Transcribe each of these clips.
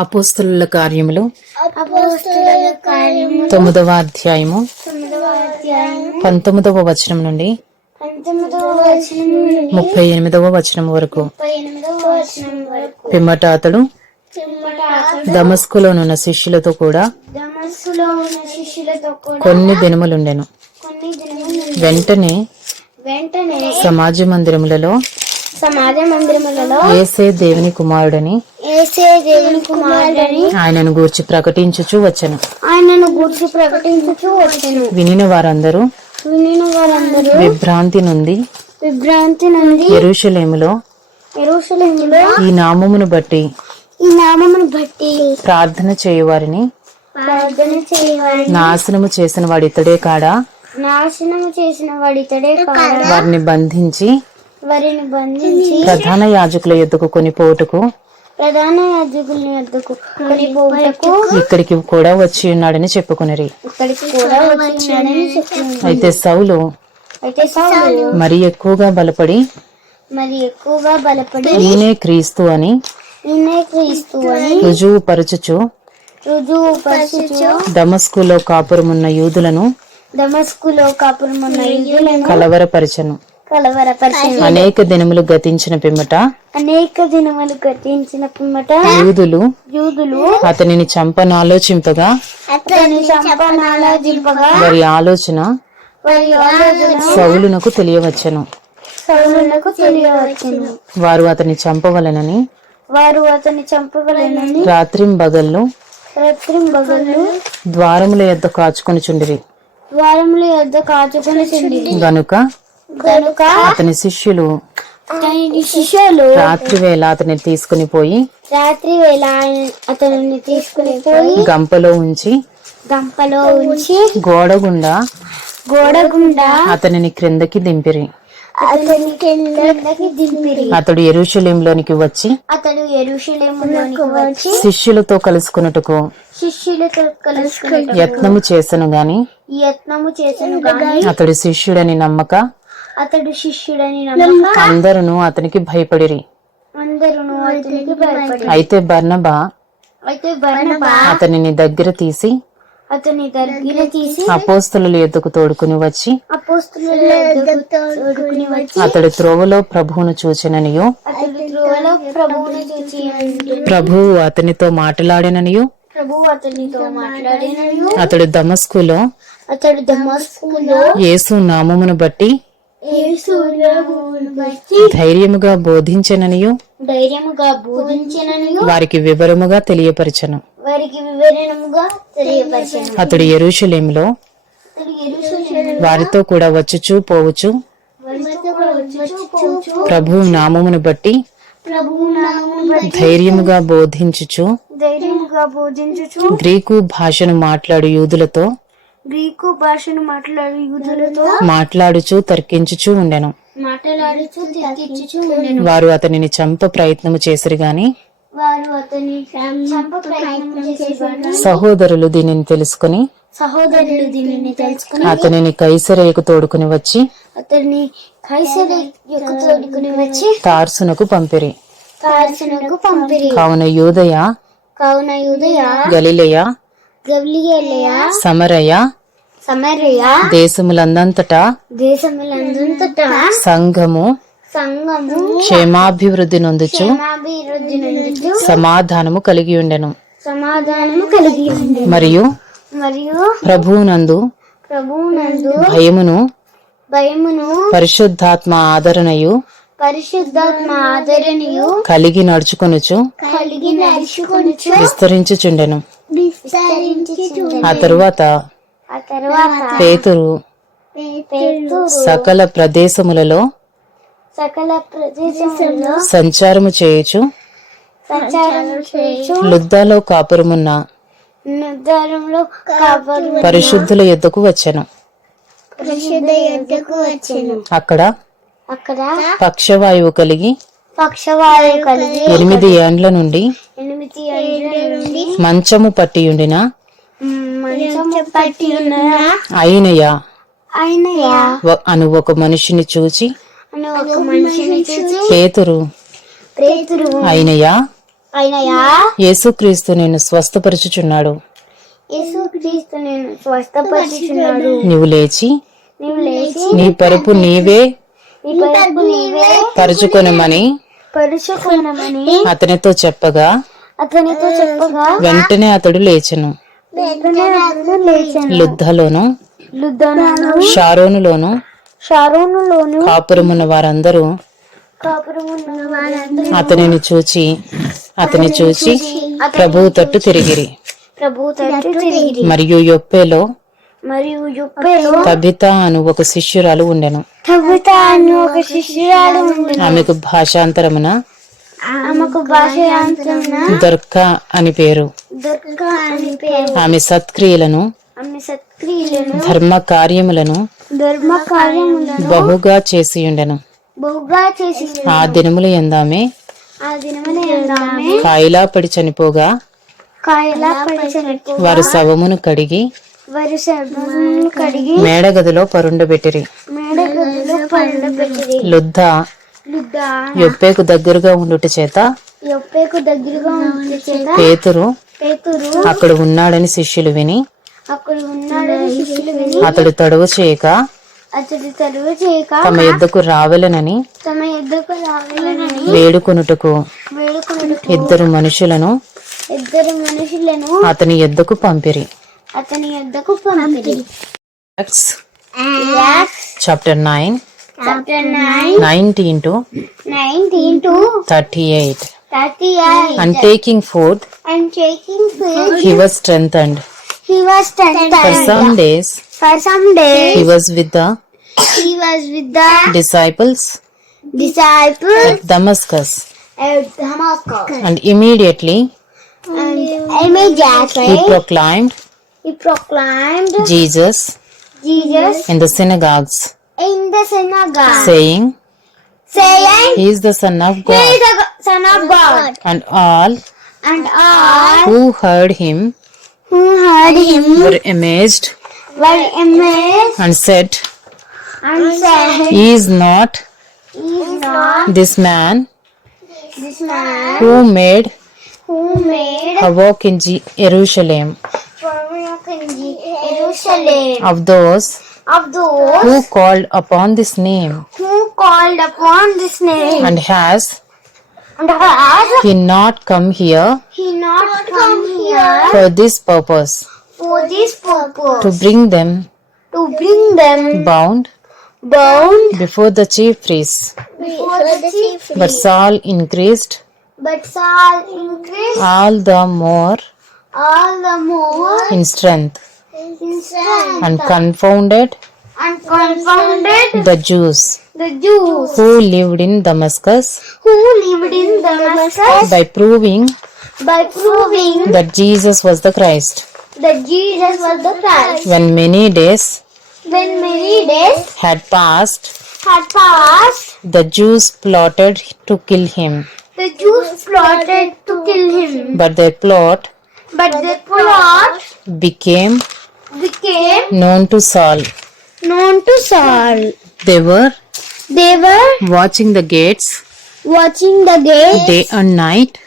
అపోస్తుల కార్యములు. తొమ్మిదవ అధ్యాయము. పంతొమ్మిదవ వచనం నుండి ముప్పై ఎనిమిదవ వచనం వరకు. పిమ్మట అతడు దమస్కులోనున్న శిష్యులతో కూడా కొన్ని దినములుండెను. వెంటనే సమాజ మందిరములలో సమాజ మందిరములలో ఏసే దేవుని కుమారుడని ఏసే దేవుని కుమారుడని ఆయనను గూర్చి ప్రకటించుచు వచ్చెను. ఆయనను గూర్చి ప్రకటించుచు వచ్చెను. వినిన వారందరూ వినిన వారందరూ విభ్రాంతి నుండి విభ్రాంతి నుండి ఎరుషలేములో ఎరుసలేములో ఈ నామమును బట్టి ఈ నామమును బట్టి ప్రార్థన చేయువారిని ప్రార్థన చేయవారి నాశనము చేసిన వాడు ఇతడే కాడా? నాశనము చేసిన వాడితడే కాడ? వారిని బంధించి వారిని బంధించి ప్రధాన యాజకుల ఎద్దుకు కొని పోటుకు ప్రధాన యాజకుల్ని వద్దకు కొనిపోటకు ఇక్కడికి కూడా వచ్చి ఉన్నాడని చెప్పుకునిరి. ఇక్కడికి కూడా వచ్చినాడని అయితే సౌలు అయితే సౌలు మరి ఎక్కువగా బలపడి మరి ఎక్కువగా బలపడి ఈయనే క్రీస్తు అని ఈయనే క్రీస్తు అని రుజువు పరచుచు రుజువు పరిచు దమస్కులో కాపురమున్న యూదులను దమస్కులో కాపురమున్న యుద్ధులను కలవరపరచను. అనేక దినములు గతించిన పిమ్మట అనేక దినములు గతించిన పిమ్మట యూదులు యూదులు అతనిని చంపనాలోచింపగా అతని చంపనాల దింపగా వారి ఆలోచన వారి ఆలోచన సౌలునకు తెలియవచ్చెను. సౌలులకు తెలియవచ్చును. వారు అతని చంపవలనని వారు అతని చంపగలనని రాత్రింబగళ్ళు రాత్రింబగళ్ళు ద్వారముల యొద్ద కాచుకొనిచుండిరి ద్వారముల యొద్ద కాచుకొని చెంది గనుక కనుక అతని శిష్యులు శిష్యులు రాత్రి వేళ అతని తీసుకుని పోయి రాత్రి వేళ అతనిని తీసుకుని పోయి గంపలో ఉంచి గంపలో ఉంచి గోడ గుండా గోడ గుండా అతనిని క్రిందకి దింపిరి. అతని కిందకి దింపిరి. అతడు ఎరుషలేంలోనికి వచ్చి అతడు ఎరుషలేములోనికి వచ్చి శిష్యులతో కలుసుకున్నట్టుకు శిష్యులతో కలుసుకుని యత్నము చేసను గాని యత్నము చేసను గాని అతడు శిష్యుడని నమ్మక అతడు శిష్యుడని అందరును అతనికి భయపడిరి. అందరూ అతనికి భయపడి అయితే బర్నబా అయితే బర్నబా అతనిని దగ్గర తీసి అతని దగ్గర తీసి అపోస్తలుల ఎద్దుకు తోడుకుని వచ్చి అపోస్తుల తోడుకుని వచ్చి అతడు త్రోవలో ప్రభువును చూచిననియు. త్రోవలో ప్రభువుని చూచి ఉండును. ప్రభువు అతనితో మాట్లాడిననియు. ప్రభువు అతనితో మాట్లాడినను అతడు దమస్కులో అతడు దమస్కులో యేసు నామమును బట్టి ధైర్యముగా బోధించననియు. ధైర్యముగా బోధించినను వారికి వివరముగా తెలియపరచను. వారికి వివరణముగా తెలియపరచను. అతడు ఎరుషలేములో వారితో కూడా వచ్చుచూ పోవచ్చు ప్రభువు నామమును బట్టి ధైర్యముగా బోధించుచు ధైర్యముగా బోధించుచు గ్రీకు భాషను మాట్లాడు యూదులతో గ్రీకు భాషను మాట్లాడు యూదులతో మాట్లాడుచూ తర్కించుచూ ఉండెను. మాట్లాడుచు తిరిగిచ్చుచు ఉండెను. వారు అతనిని చంప ప్రయత్నము చేసిరి గాని వారు అతని చంప ప్రయత్నం చేసేవారు సహోదరులు దీనిని తెలుసుకుని సహోదరులు దీనిని తెలుసుకుని అతనిని కైసరేయకు తోడుకుని వచ్చి అతన్ని కైసరి యొక్క తోడుకుని వచ్చి తార్సునకు పంపిరి. కాల్సినకు పంపిరి. కావున యూదయ కావున యూదయ గలిలయ గబ్లియలయ సమరయ సమరయ దేశములందంతటా? దేశములందంతటా? సంఘము సంఘము క్షేమాభివృద్ధి నొందుచు సమాధానము కలిగి ఉండెను. సమాధానము కలిగి మరియు మరియు ప్రభువునందు ప్రభువునందు భయమును భయమును పరిశుద్ధాత్మ ఆదరణయు పరిశుద్ధాత్మ ఆదరణయు కలిగి నడుచుకొనుచు కలిగి నడుచుకొనుచు విస్తరించుచుండెను. ఆ తర్వాత పేతురు సకల ప్రదేశములలో సకల ప్రదేశంలో సంచారము చేయుచు సంచారం చేయు లుద్దాలో కాపురమున్న పరిశుద్ధుల వచ్చెను. యుద్ధకు వచ్చాను. అక్కడ అక్కడ పక్షవాయువు కలిగి పక్షవాయు కలిగి ఎనిమిది ఏండ్ల నుండి ఎనిమిది మంచము పట్టియుండిన అయినయ్యా. అను ఒక మనిషిని చూచి పేతురు. అయినయ్యా. యేసుక్రీస్తు నేను స్వస్థపరచుచున్నాడు. నీవు లేచి నీ పరుపు నీవే పరుచుకొనమని అతనితో చెప్పగా అతనితో చెప్పగా వెంటనే అతడు లేచను. లుద్దలోను లుద్దనాను. షారోనులోను షారోనులోను. కాపురమున్న వారందరూ అతనిని చూచి అతని చూచి ప్రభువు తట్టు తిరిగిరి. మరియు యొప్పేలో మరియు యుప్పేలో తబిత అను ఒక శిష్యురాలు ఉండెను. కవిత అని ఒక శిష్యురాలు ఉంది ఆమెకు భాషాంతరమున ఆమెకు భాషయాంతరమున దొర్క అని పేరు. దుర్గ అని పేరు. ఆమె సత్క్రియలను ధర్మ కార్యములను ధర్మ కార్యములను బహుగా చేసి ఆ దినముల ఎందామే ఆ కాయిలా పడి చనిపోగా కాయలా వారు శవమును కడిగి వారి సర్వమును కడిగి మేడగదిలో పరుండబెట్టిరి. మేడ గదిలో పండబెట్టిరి లుద్ద లుద్ద యొప్పేకు దగ్గరగా ఉండుట చేత యొప్పేకు దగ్గరగా ఉండే చేత పేతురు పేతురు అక్కడ ఉన్నాడని శిష్యులు విని అక్కడ ఉన్నాడని శిష్యులు విని అతడు తడువు చేయక అతడు తరువు చేయక తమ ఎద్దకు రావెలనని తమ ఎద్దుకు రావాలని వేడుకొనుటకు వేడుకున్నట్టు ఇద్దరు మనుషులను ఇద్దరు మనుషులను అతని ఎద్దకు పంపిరి. అతని యొద్దకు పంపిరి. Chapter nine Chapter 19 to 19 to 38. 38. And taking food, And taking food, he was strengthened. he was strengthened. For some days, For some he was with the he was with the disciples disciples at Damascus. at Damascus. And immediately And he proclaimed he proclaimed Jesus Jesus in the synagogues, in the synagogue saying saying he is the son of God. he god. is the son of God. And all and all who heard him who heard him were amazed were amazed and said and said he is not he is not this man this man who made who made a havoc in Je- jerusalem. Jerusalem. Of those of those who called upon this name? who called upon this name? And has and has he not come here he not come here for this purpose? for this purpose? To bring them to bring them bound bound before the chief priests. Before the chief priests. but saul increased but Saul increased all the more all the more in strength and confounded and confounded the jews. The Jews. Who lived in damascus? Who lived in Damascus? By proving by proving that jesus was the christ. that Jesus was the Christ. when many days When many days had passed had passed, the jews plotted to kill him. the Jews plotted to kill him. but their plot But the plot became became known to saul known to Saul. they were They were watching the gates watching the gate day and night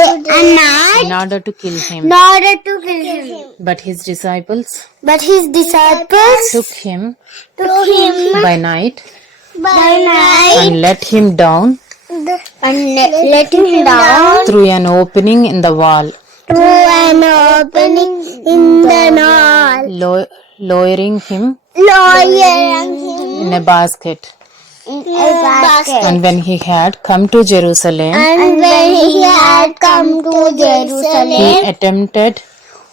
day and night in order to kill him. in order to kill him. But his disciples But his disciples took him took him by night by night and let him down and let him down through an opening in the wall, through an opening in the wall, low- lowering him lowering him in a basket. in a basket. And when he had come to Jerusalem, And when he had come to Jerusalem, he attempted,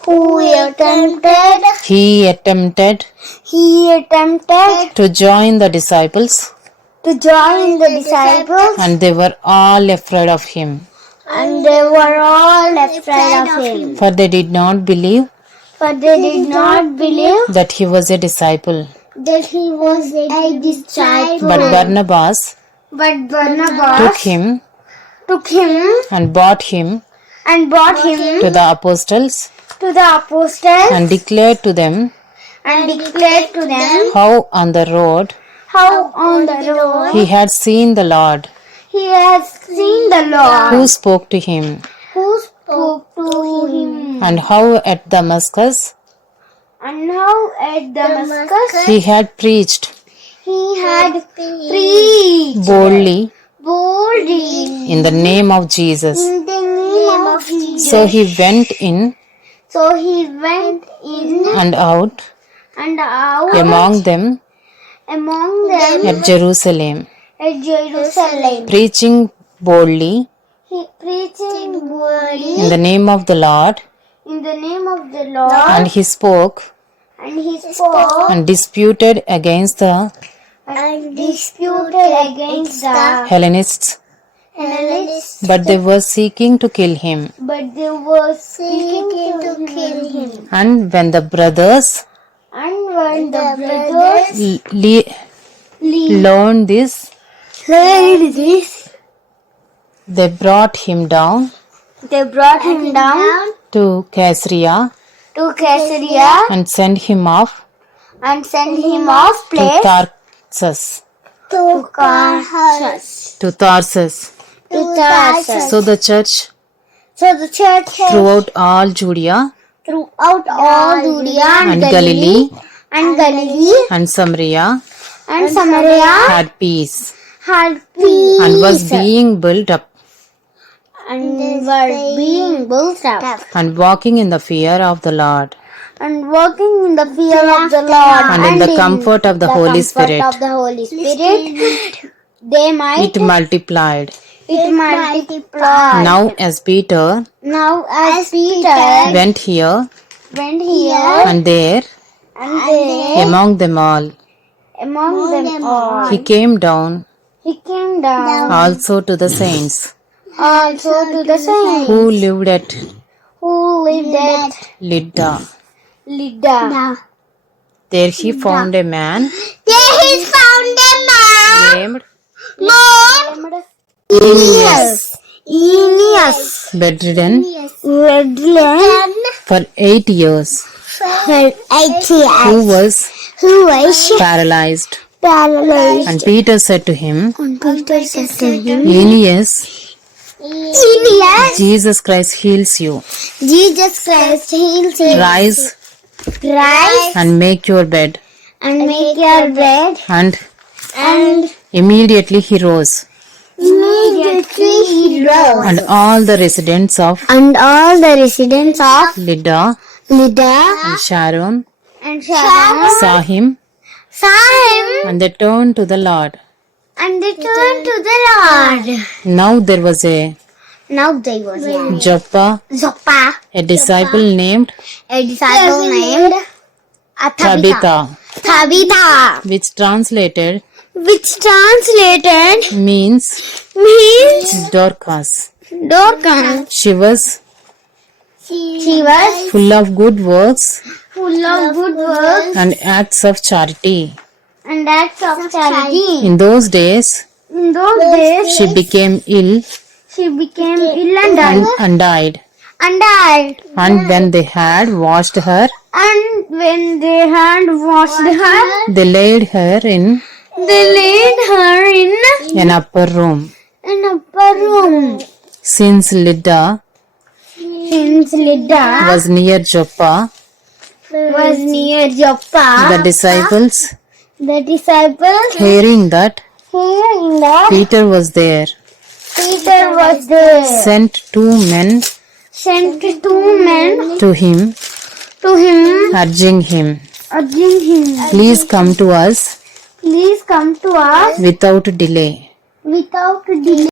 who attempted, he attempted he attempted to join the disciples, to join the disciples, and they were all afraid of him, and they were all afraid of him. for they did not believe But they did not believe that he was a disciple. that he was a disciple. But Barnabas But Barnabas took him took him and brought him and brought him to the apostles to the apostles and declared to them and declared to them how on the road how on the road he had seen the Lord he has seen the Lord. Who spoke to him. who who spoke to him. and how at Damascus? And how at Damascus? He had preached. He had preached. boldly. Boldly. In the name of Jesus. in the name of Jesus. So he went in So he went in and out and out among them among them at Jerusalem, at Jerusalem. preaching boldly He preaching boldly in the name of the Lord, in the name of the Lord, and he spoke and he spoke and disputed against the and disputed against the Hellenists, Hellenists, but they were seeking to kill him. but they were seeking to kill him. And when the brothers And when the brothers l- le- learned this, heard this, they brought him down they brought him down to Caesarea to Caesarea and sent him off and sent him off to place Tarsus. to Tarsus. To Tarsus. To Tarsus. So the church So the church throughout all Judea throughout all Judea and, and Galilee, Galilee and Galilee and Samaria and Samaria had peace had peace and was being built up and were being built up and walking in the fear of the Lord and walking in the fear of the Lord and in the comfort of the Holy comfort Spirit. of the Holy Spirit they might It multiplied. it multiply. Now, as Peter Now as Peter went here went here and there and there among them all, among them all, he came down he came down also to the saints also to the saints who lived at who lived at Lydda. Lydda. There he found a man There he found a man named named Aeneas. Aeneas. bedridden Redland for eight years, for eight years, who was Who was paralyzed. Paralyzed. And Peter said to him, And Peter said to him, Aeneas, Aeneas, Jesus Christ heals you. Jesus Christ heals you. Rise Rise and make your bed. and make your bed. And And immediately he rose. immediately he rose. And all the residents of And all the residents of Lydda Lydda and Sharon and Sharon saw him saw him and they turned to the Lord. and they turned to the Lord. Now there was a Now there was a Joppa, Zoppa, a disciple named a disciple named Athabitha, Tabitha, Tabitha, which translated which translated means means Dorcas. Dorcas. She was She was full of good works full of good works and acts of charity. And acts of charity. In those days, In those days, she became ill she became ill and died. and, and died. And died. And when they had washed her, And when they had washed her, they laid her in they laid her in an upper room. an upper room. Since Lydda Since Lydda was near Joppa, was near Joppa, the disciples, the disciples, hearing that hearing that Peter was there, Peter was there, sent two men sent two men to him, to him, urging him, urging him, Please come to us please come to us without delay. without delay.